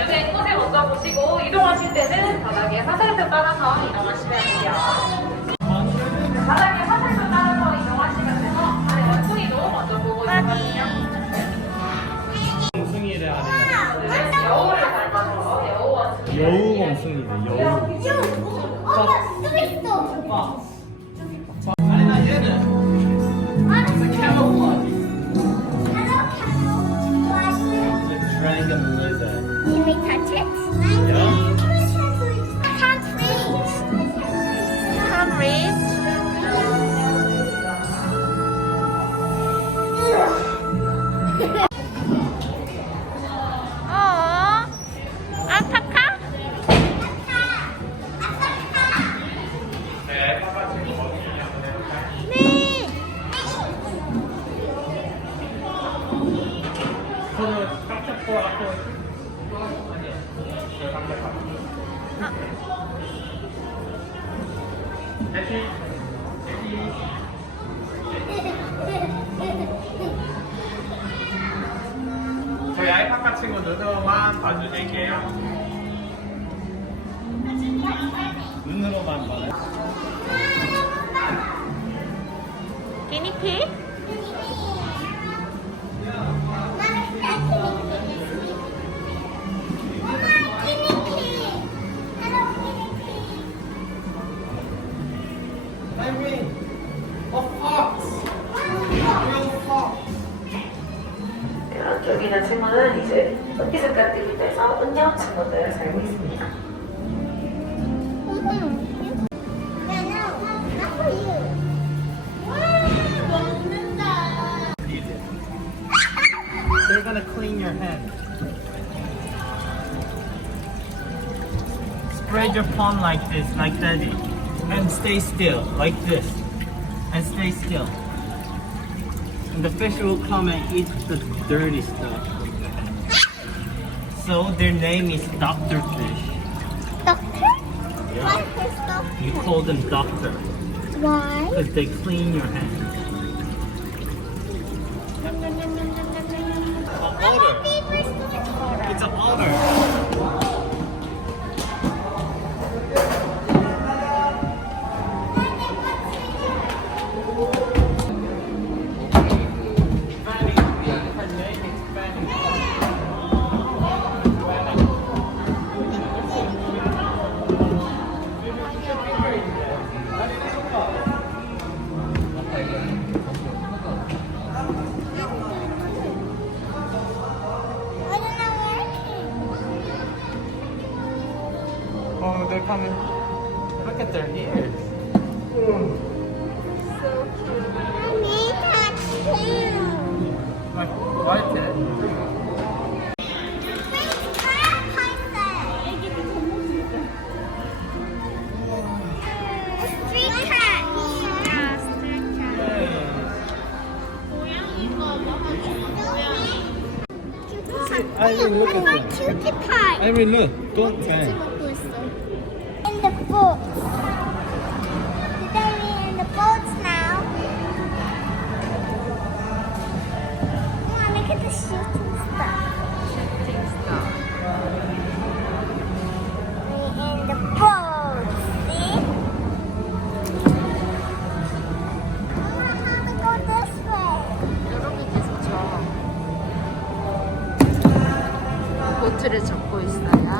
안쪽에 있는 곳에 먼저 보시고 이동하실 때는 바닥에 화살표 따라서 이동하시면 돼요. 바닥에 화살표 따라서 이동하시면 돼서 아래 원숭이도 먼저 보고 있거든요. 원숭이를 아니면 여우를 닮아서 여우 원숭이. 여우 원숭이네. 여우. 또 있어. 아니 나 얘는 dragon lizard. Can we touch it? Yeah. Can't reach. Can't reach. 알파카? 네, 파파치는 원숭이 한번 해볼까요? 네. 손을 딱 잡고 앞으로. 아니요. 저 상대방. 대시. 저희 알파카 친구 눈으로만 봐주실게요. 눈으로만 봐요. 기니피? I mean, a fox. Real fox. 여기 있는 친구는 이제 토끼 색깔 띠기 돼서 은영 친구들 살고 있습니다. They're gonna clean your hand. Spread your palm like this, like that, and stay still, like this, and stay still. And the fish will come and eat the dirty stuff. So their name is Doctor Fish. Doctor? Yeah. Why is doctor? You call them doctor Why? because they clean your hands. Otter. It's an otter. Fanny. Her name is Fanny. Oh, they're coming. Look at their ears. What? I mean, look at them. Cutie pie. I mean, look. Don't bang. In the boat. Today we're in the boats now. Oh, look at the shooting stuff. We're in the boat. See? Mama, how to go this way? 여러분 계속 저 보트를 접고 있어요.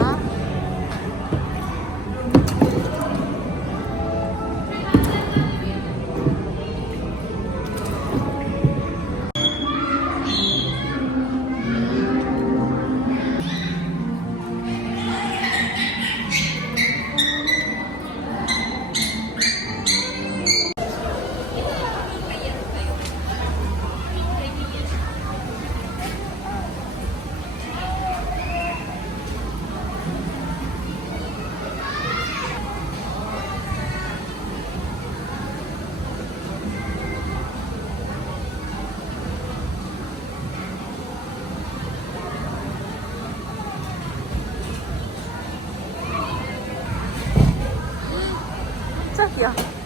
깜짝이야.